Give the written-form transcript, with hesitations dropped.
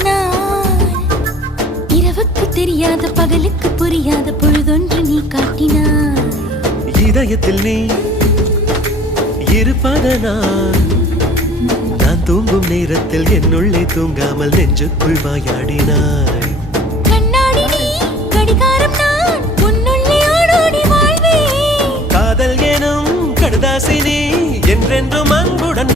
நாள் இரவுக்கு தெரியாத பகலுக்கு புரியாத பொழுதொன்று நீ காட்டினாய் இதயத்தில் நீ இருப்பதனால் நான் தூங்கும் நேரத்தில் என்னுள்ளே தூங்காமல் நெஞ்சுக்குள் வாயாடினாய் கண்ணாடி நீ கடிகாரம் நான் உன்னுள்ளே ஓடோடி வாழ்வே காதல் எனும் கடுதாசி நீ என்றென்றும் அன்புடன்